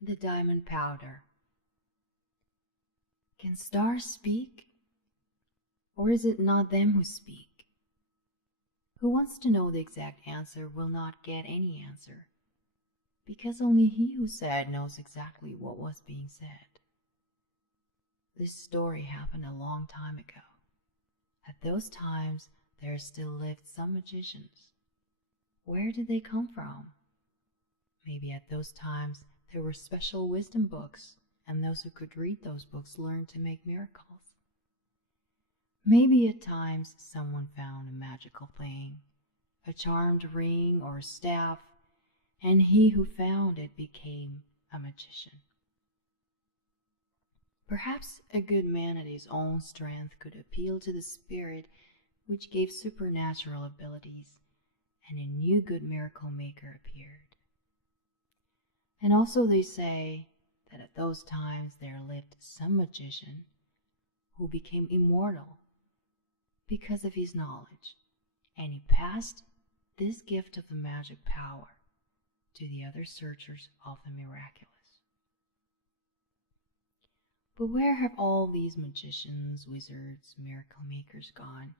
The diamond powder. Can stars speak? Or is it not them who speak? Who wants to know the exact answer will not get any answer, because only he who said knows exactly what was being said. This story happened a long time ago. At those times, there still lived some magicians. Where did they come from? Maybe at those times there were special wisdom books, and those who could read those books learned to make miracles. Maybe at times someone found a magical thing, a charmed ring or a staff, and he who found it became a magician. Perhaps a good man at his own strength could appeal to the spirit which gave supernatural abilities, and a new good miracle maker appeared. And also they say that at those times there lived some magician who became immortal because of his knowledge, and he passed this gift of the magic power to the other searchers of the miraculous. But where have all these magicians, wizards, miracle makers gone?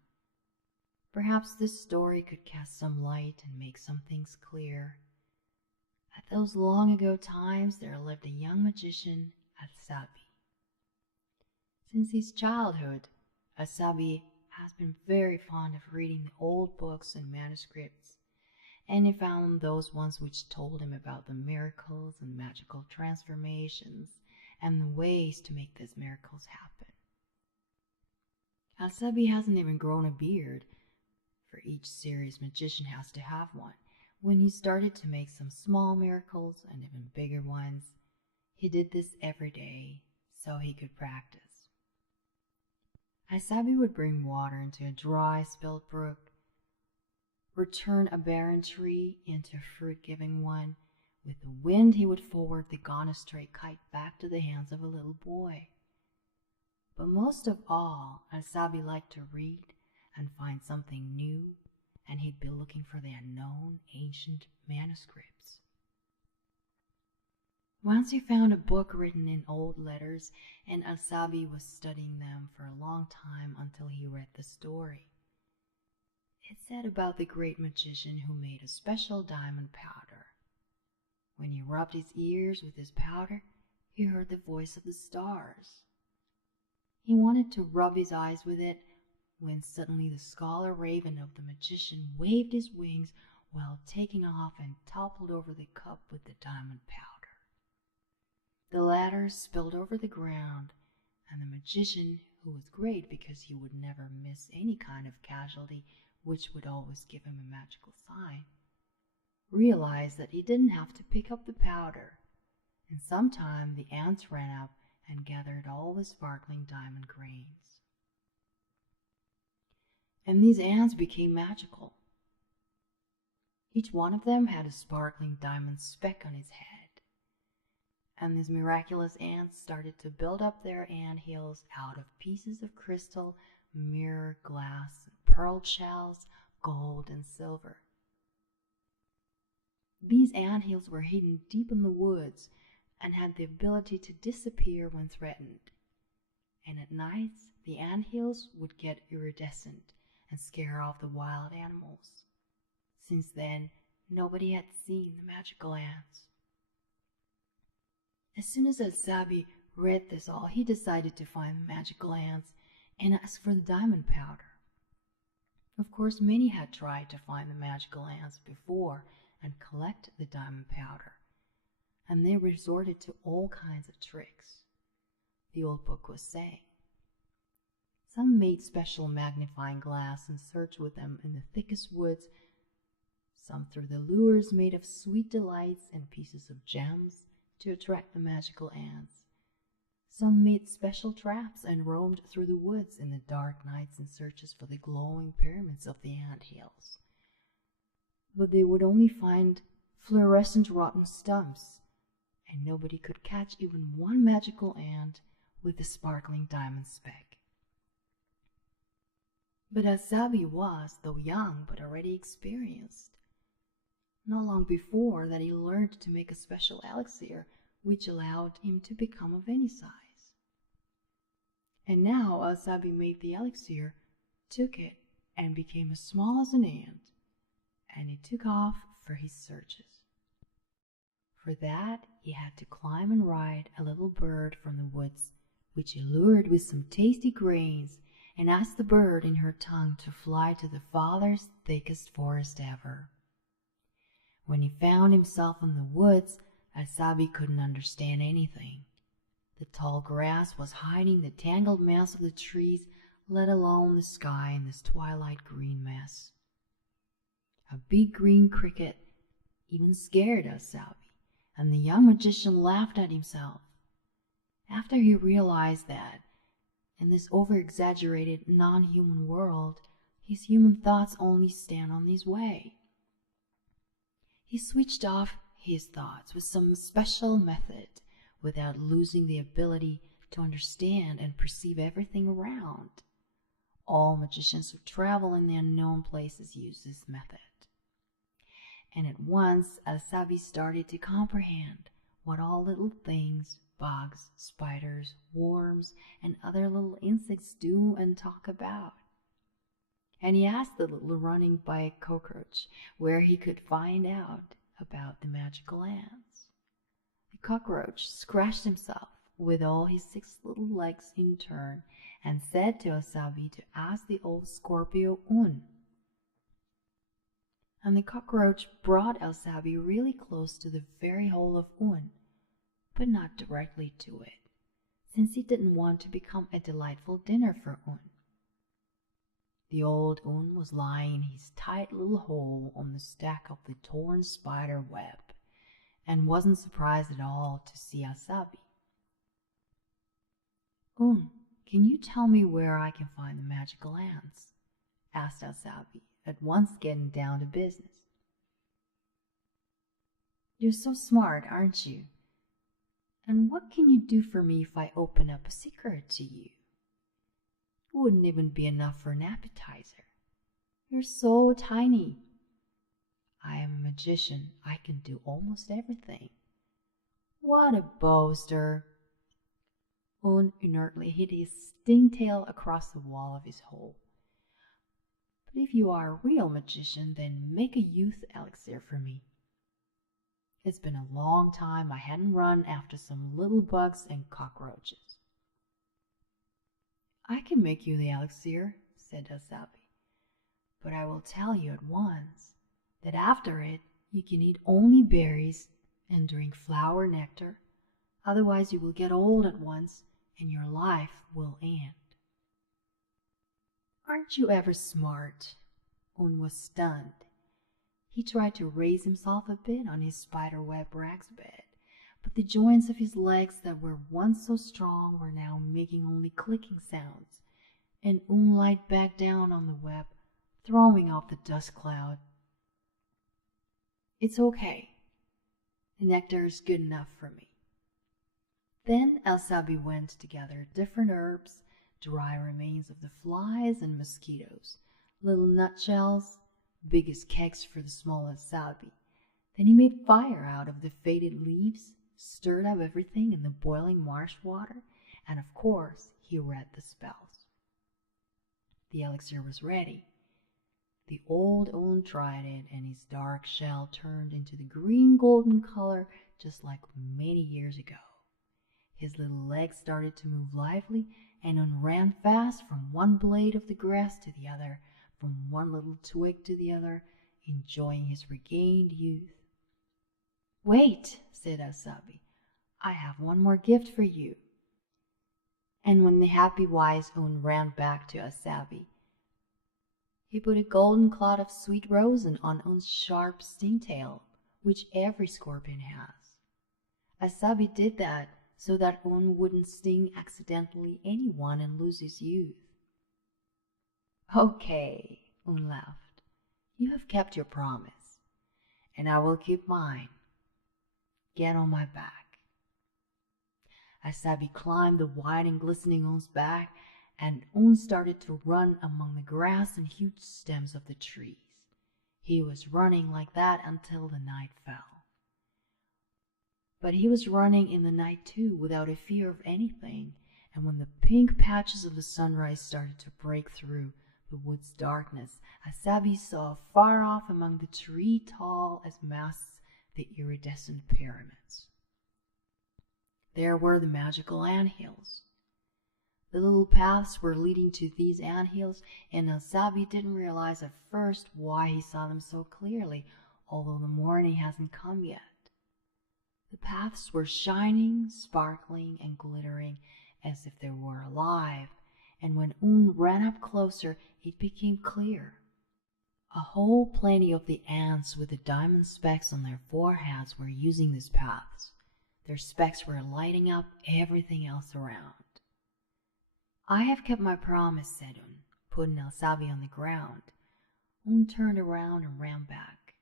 Perhaps this story could cast some light and make some things clear. At those long ago times there lived a young magician, Asabi. Since his childhood, Asabi has been very fond of reading the old books and manuscripts, and he found those ones which told him about the miracles and magical transformations and the ways to make these miracles happen. Asabi hasn't even grown a beard, for each serious magician has to have one. When he started to make some small miracles and even bigger ones, he did this every day so he could practice. Asabi would bring water into a dry, spilled brook, return a barren tree into a fruit-giving one. With the wind, he would forward the gone astray kite back to the hands of a little boy. But most of all, Asabi liked to read and find something new, and he'd be looking for the unknown ancient manuscripts. Once he found a book written in old letters, and Asabi was studying them for a long time until he read the story. It said about the great magician who made a special diamond powder. When he rubbed his ears with this powder, he heard the voice of the stars. He wanted to rub his eyes with it, when suddenly the scholar raven of the magician waved his wings while taking off and toppled over the cup with the diamond powder. The latter spilled over the ground, and the magician, who was great because he would never miss any kind of casualty which would always give him a magical sign, realized that he didn't have to pick up the powder. In some time the ants ran up and gathered all the sparkling diamond grains. And these ants became magical. Each one of them had a sparkling diamond speck on his head. And these miraculous ants started to build up their anthills out of pieces of crystal, mirror, glass, pearl shells, gold, and silver. These anthills were hidden deep in the woods and had the ability to disappear when threatened. And at nights, the anthills would get iridescent and scare off the wild animals. Since then, nobody had seen the magical ants. As soon as Asabi read this all, he decided to find the magical ants and ask for the diamond powder. Of course, many had tried to find the magical ants before and collect the diamond powder, and they resorted to all kinds of tricks, the old book was saying. Some made special magnifying glass and searched with them in the thickest woods. Some threw the lures made of sweet delights and pieces of gems to attract the magical ants. Some made special traps and roamed through the woods in the dark nights in searches for the glowing pyramids of the ant hills. But they would only find fluorescent rotten stumps, and nobody could catch even one magical ant with the sparkling diamond speck. But Asabi was, though young, but already experienced. Not long before that he learned to make a special elixir which allowed him to become of any size. And now Asabi made the elixir, took it, and became as small as an ant, and he took off for his searches. For that, he had to climb and ride a little bird from the woods, which he lured with some tasty grains, and asked the bird in her tongue to fly to the farthest, thickest forest ever. When he found himself in the woods, Asabi couldn't understand anything. The tall grass was hiding the tangled mass of the trees, let alone the sky in this twilight green mess. A big green cricket even scared Asabi, and the young magician laughed at himself. After he realized that, in this over-exaggerated, non-human world, his human thoughts only stand on his way. He switched off his thoughts with some special method, without losing the ability to understand and perceive everything around. All magicians who travel in the unknown places use this method. And at once, Asabi started to comprehend what all little things, bugs, spiders, worms, and other little insects do and talk about. And he asked the little running by cockroach where he could find out about the magical ants. The cockroach scratched himself with all his 6 little legs in turn and said to Asabi to ask the old Scorpio Un. And the cockroach brought Asabi really close to the very hole of Un, but not directly to it, since he didn't want to become a delightful dinner for Un. The old Un was lying in his tight little hole on the stack of the torn spider web, and wasn't surprised at all to see Asabi. "Un, can you tell me where I can find the magical ants?" asked Asabi, at once getting down to business. "You're so smart, aren't you? And what can you do for me if I open up a secret to you? It wouldn't even be enough for an appetizer. You're so tiny." "I am a magician. I can do almost everything." "What a boaster!" Un inertly hit his stingtail across the wall of his hole. "But if you are a real magician, then make a youth elixir for me. It's been a long time I hadn't run after some little bugs and cockroaches." "I can make you the elixir," said Asabi, "but I will tell you at once that after it you can eat only berries and drink flower nectar, otherwise you will get old at once and your life will end." "Aren't you ever smart?" Un was stunned. He tried to raise himself a bit on his spiderweb rags bed, but the joints of his legs that were once so strong were now making only clicking sounds, and Un lied back down on the web, throwing off the dust cloud. "It's okay. The nectar is good enough for me." Then Asabi went to gather different herbs, dry remains of the flies and mosquitoes, little nutshells, big as kegs for the small Asabi. Then he made fire out of the faded leaves, stirred up everything in the boiling marsh water, and of course he read the spells. The elixir was ready. The old Un tried it, and his dark shell turned into the green golden color just like many years ago. His little legs started to move lively, and Un ran fast from one blade of the grass to the other, from one little twig to the other, enjoying his regained youth. "Wait," said Asabi, "I have one more gift for you." And when the happy wise Un ran back to Asabi, he put a golden cloud of sweet rosin on Un's sharp stingtail, which every scorpion has. Asabi did that so that Un wouldn't sting accidentally anyone and lose his youth. "Okay," Un laughed. "You have kept your promise, and I will keep mine. Get on my back." Asabi climbed the wide and glistening Un's back, and Un started to run among the grass and huge stems of the trees. He was running like that until the night fell. But he was running in the night too, without a fear of anything, and when the pink patches of the sunrise started to break through the wood's darkness, Asabi saw far off among the tree tall as masts the iridescent pyramids. There were the magical anthills. The little paths were leading to these anthills, and Asabi didn't realize at first why he saw them so clearly, although the morning hasn't come yet. The paths were shining, sparkling, and glittering as if they were alive, and when Un ran up closer, it became clear. A whole plenty of the ants with the diamond specks on their foreheads were using these paths. Their specks were lighting up everything else around. "I have kept my promise," said Un, putting Asabi on the ground. Un turned around and ran back.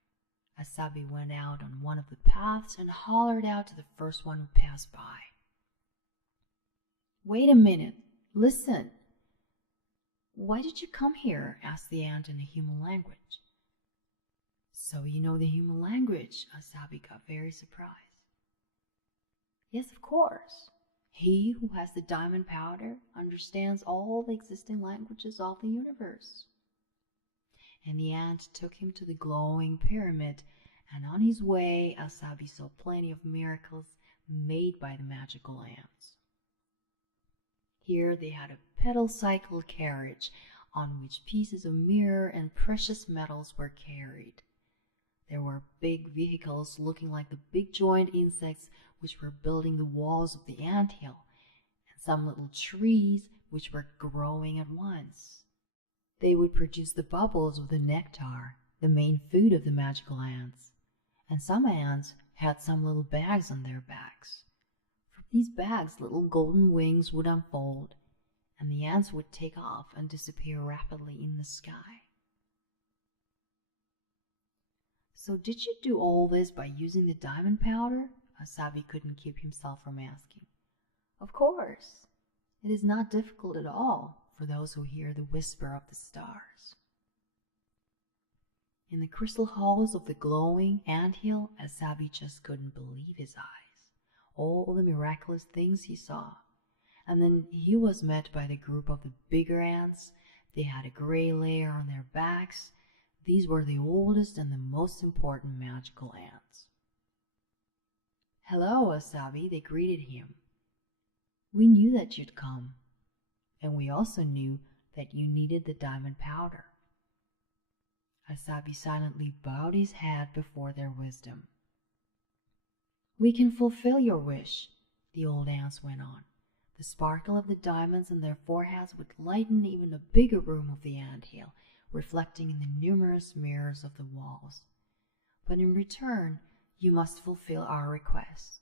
Asabi went out on one of the paths and hollered out to the first one who passed by. "Wait a minute, listen." "Why did you come here?" asked the ant in a human language. "So you know the human language?" Asabi got very surprised. "Yes, of course. He who has the diamond powder understands all the existing languages of the universe." And the ant took him to the glowing pyramid, and on his way Asabi saw plenty of miracles made by the magical ants. Here they had a pedal cycle carriage on which pieces of mirror and precious metals were carried. There were big vehicles looking like the big joint insects which were building the walls of the anthill, and some little trees which were growing at once. They would produce the bubbles with the nectar, the main food of the magical ants, and some ants had some little bags on their backs. From these bags little golden wings would unfold, and the ants would take off and disappear rapidly in the sky. "So did you do all this by using the diamond powder?" Asabi couldn't keep himself from asking. "Of course. It is not difficult at all for those who hear the whisper of the stars." In the crystal halls of the glowing anthill, Asabi just couldn't believe his eyes. All the miraculous things he saw. And then he was met by the group of the bigger ants. They had a gray layer on their backs. These were the oldest and the most important magical ants. "Hello, Asabi," they greeted him. "We knew that you'd come, and we also knew that you needed the diamond powder." Asabi silently bowed his head before their wisdom. "We can fulfill your wish," the old ants went on. The sparkle of the diamonds on their foreheads would lighten even a bigger room of the anthill, reflecting in the numerous mirrors of the walls. "But in return, you must fulfill our request."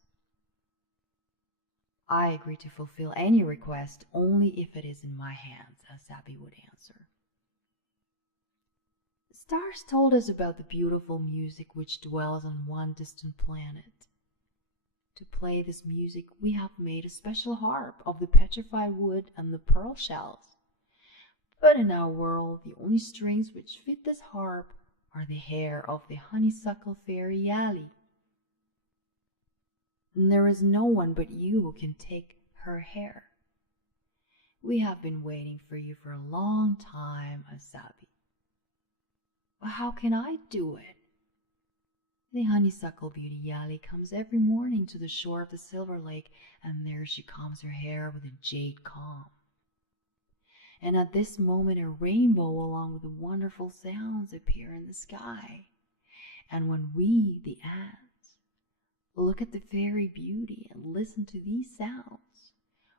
"I agree to fulfill any request only if it is in my hands," Asabi would answer. "The stars told us about the beautiful music which dwells on one distant planet. To play this music, we have made a special harp of the petrified wood and the pearl shells. But in our world, the only strings which fit this harp are the hair of the honeysuckle fairy Yali. And there is no one but you who can take her hair. We have been waiting for you for a long time, Asabi." "But how can I do it?" "The honeysuckle beauty Yali comes every morning to the shore of the Silver Lake, and there she combs her hair with a jade comb. And at this moment a rainbow along with the wonderful sounds appear in the sky. And when we, the ants, look at the fairy beauty and listen to these sounds,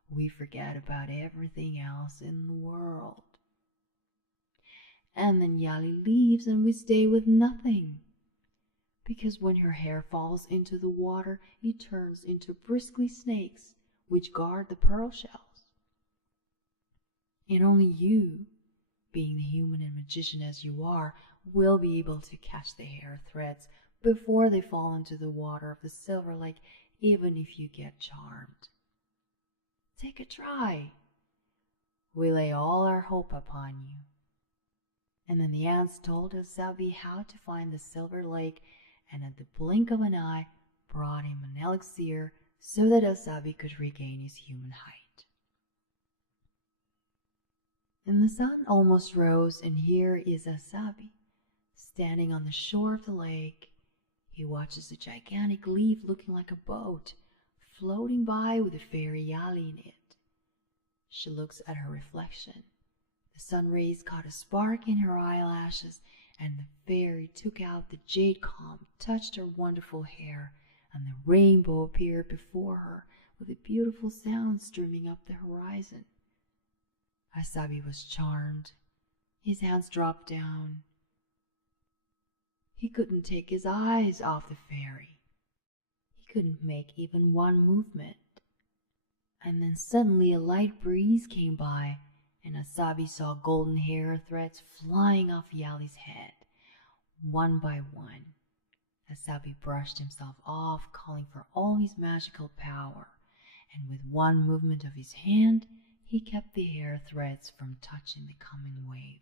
we forget about everything else in the world. And then Yali leaves and we stay with nothing. Because when her hair falls into the water, it turns into bristly snakes which guard the pearl shells. And only you, being the human and magician as you are, will be able to catch the hair threads before they fall into the water of the Silver Lake, even if you get charmed. Take a try. We lay all our hope upon you." And then the ants told Asabi how to find the Silver Lake, and at the blink of an eye brought him an elixir so that Asabi could regain his human height. And the sun almost rose, and here is Asabi, standing on the shore of the lake. He watches a gigantic leaf looking like a boat floating by with a fairy Yali in it. She looks at her reflection. The sun rays caught a spark in her eyelashes, and the fairy took out the jade comb, touched her wonderful hair, and the rainbow appeared before her with a beautiful sound streaming up the horizon. Asabi was charmed. His hands dropped down. He couldn't take his eyes off the fairy. He couldn't make even one movement. And then suddenly a light breeze came by, and Asabi saw golden hair threads flying off Yali's head, one by one. Asabi brushed himself off, calling for all his magical power, and with one movement of his hand, he kept the hair threads from touching the coming wave.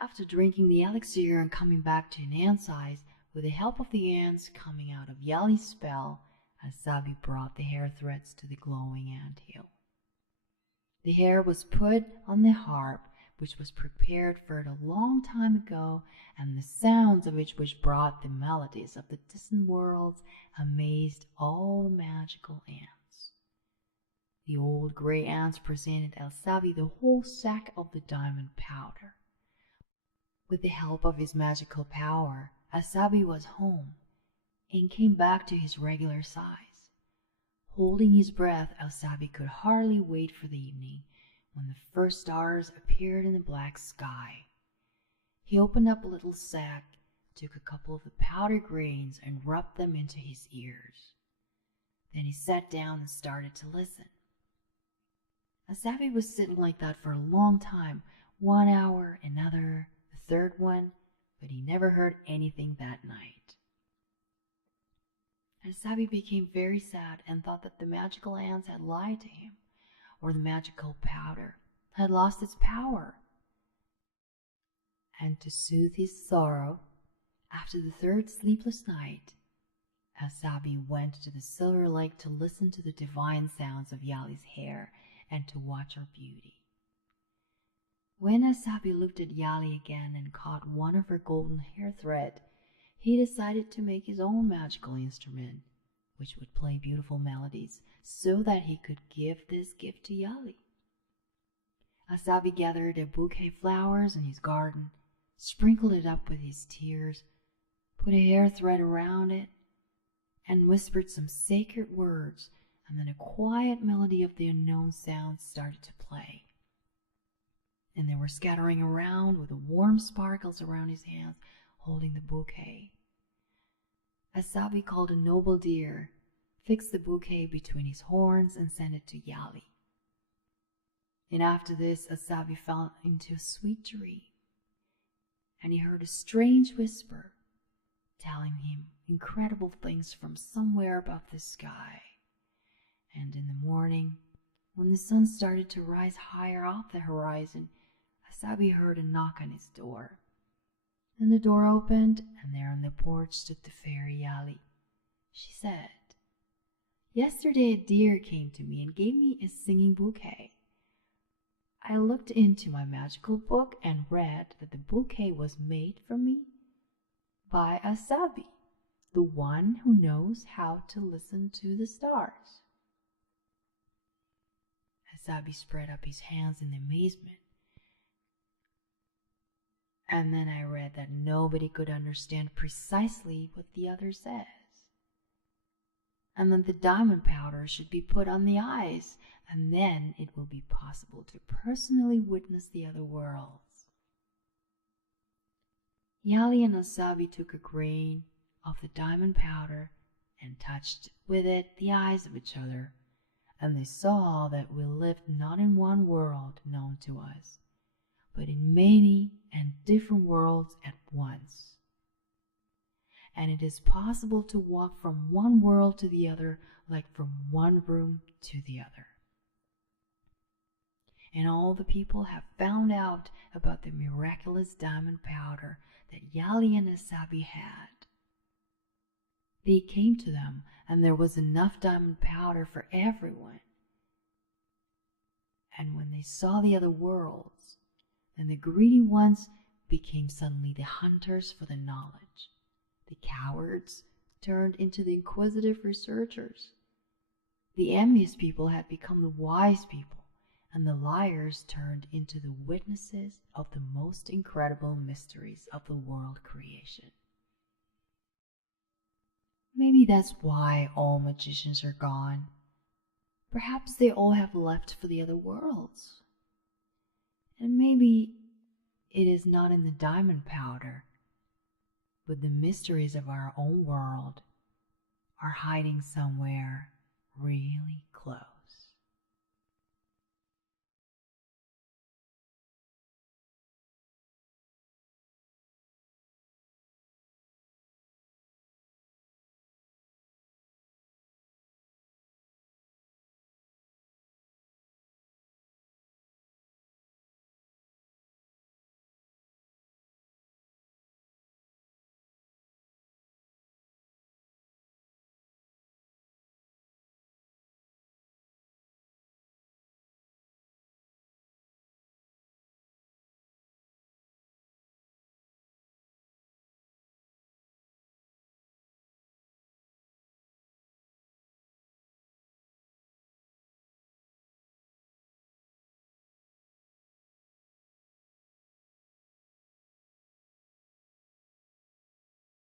After drinking the elixir and coming back to an ant's eyes, with the help of the ants coming out of Yali's spell, Asabi brought the hair threads to the glowing ant hill. The hair was put on the harp, which was prepared for it a long time ago, and the sounds of which brought the melodies of the distant worlds amazed all the magical ants. The old grey ants presented Asabi the whole sack of the diamond powder. With the help of his magical power, Asabi was home and came back to his regular size. Holding his breath, Asabi could hardly wait for the evening when the first stars appeared in the black sky. He opened up a little sack, took a couple of the powder grains and rubbed them into his ears. Then he sat down and started to listen. Asabi was sitting like that for a long time, 1 hour, another, the third one, but he never heard anything that night. Asabi became very sad and thought that the magical ants had lied to him, or the magical powder had lost its power. And to soothe his sorrow, after the third sleepless night, Asabi went to the Silver Lake to listen to the divine sounds of Yali's hair and to watch her beauty. When Asabi looked at Yali again and caught one of her golden hair thread, he decided to make his own magical instrument, which would play beautiful melodies, so that he could give this gift to Yali. Asabi gathered a bouquet of flowers in his garden, sprinkled it up with his tears, put a hair thread around it, and whispered some sacred words, and then a quiet melody of the unknown sounds started to play. And they were scattering around with warm sparkles around his hands, holding the bouquet. Asabi called a noble deer, fixed the bouquet between his horns, and sent it to Yali. And after this, Asabi fell into a sweet dream, and he heard a strange whisper telling him incredible things from somewhere above the sky. And in the morning, when the sun started to rise higher off the horizon, Asabi heard a knock on his door. Then the door opened, and there on the porch stood the fairy Yali. She said, "Yesterday a deer came to me and gave me a singing bouquet. I looked into my magical book and read that the bouquet was made for me by Asabi, the one who knows how to listen to the stars." Asabi spread up his hands in amazement. And then I read that nobody could understand precisely what the other says, and that the diamond powder should be put on the eyes, and then it will be possible to personally witness the other worlds. Yali and Asabi took a grain of the diamond powder and touched with it the eyes of each other, and they saw that we lived not in one world known to us, but in many and different worlds at once. And it is possible to walk from one world to the other, like from one room to the other. And all the people have found out about the miraculous diamond powder that Yali and Asabi had. They came to them, and there was enough diamond powder for everyone. And when they saw the other worlds, then the greedy ones became suddenly the hunters for the knowledge. The cowards turned into the inquisitive researchers. The envious people had become the wise people, and the liars turned into the witnesses of the most incredible mysteries of the world creation. Maybe that's why all magicians are gone. Perhaps they all have left for the other worlds. And maybe it is not in the diamond powder, but the mysteries of our own world are hiding somewhere really close.